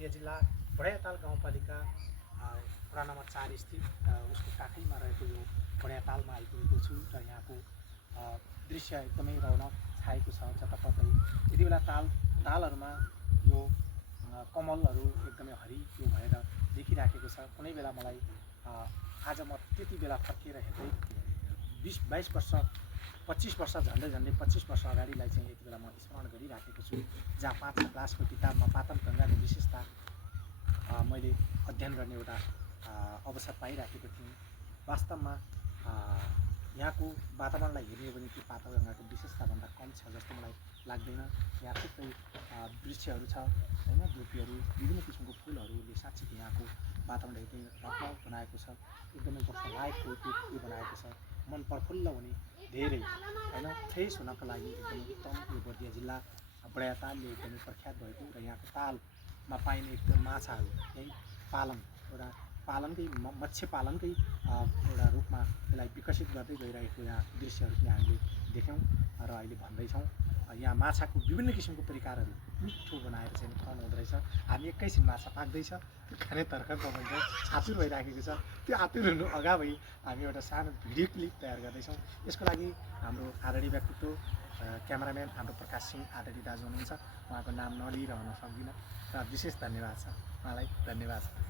बर्दिया जिल्ला बढैयाताल गाउँपालिका वडा नम्बर 4 स्थित उसको काखैमा रहेको यो बढैयातालमा आइपुगेको छु र यहाँको दृश्य एकदमै रौनक छाएको छ जताततै। यति बेला तालहरूमा यो कमलहरू एकदमै हरियो भएर देखिराखेको छ। कुनै बेला मलाई आज म त्यति बेला फर्केर हेर्दै 20-22 वर्ष 25 वर्ष झन्डै 25 वर्ष अगाडिलाई चाहिँ यति बेला म स्मरण गरिराखेको छु, जहाँ 5 क्लासको किताबमा पातलगङ्गाको विशेषता मैले अध्ययन गर्ने एउटा अवसर पाइराखेको थिएँ। वास्तवमा यहाँको वातावरणलाई हेर्ने हो भने त्यो पातलगङ्गाको विशेषताभन्दा कम छ जस्तो मलाई लाग्दैन। यहाँ थुप्रै दृश्यहरू छ हैन, डोटीहरू, विभिन्न किसिमको फुलहरूले साँच्चै यहाँको वातावरण एकदमै रमाइलो बनाएको छ। एकदमै बस्न लायकको त्यो बनाएको छ। मन प्रफुल्ल हुने धेरै हैन, फ्रेस हुनको लागि एकदमै उत्तम यो बर्दिया जिल्ला बढैयातालले एकदमै प्रख्यात भएको र यहाँको तालमा पाइने एकदम माछाहरू यही एउटा पालनकै मत्स्य पालनकै एउटा रूपमा यसलाई विकसित गर्दै गइरहेको यहाँ दृश्यहरू पनि हामीले देख्यौँ र अहिले भन्दैछौँ। यहाँ माछाको विभिन्न किसिमको परिकारहरू मिठो बनाएर चाहिँ खुवाउनु हुँदो रहेछ। हामी एकैछिन माछा पाक्दैछ त्यो खाने तर्खर बनाउँछौँ, आतुर भइराखेको छ। त्यो आतुर हुनु अगावै हामी एउटा सानो भिडियो क्लिप तयार गर्दैछौँ। यसको लागि हाम्रो आदरणीय व्यक्तित्व क्यामेराम्यान हाम्रो प्रकाश सिंह आदरणीय दाजु हुनुहुन्छ। उहाँको नाम नलिइरहन सक्दिनँ र विशेष धन्यवाद छ, उहाँलाई धन्यवाद छ।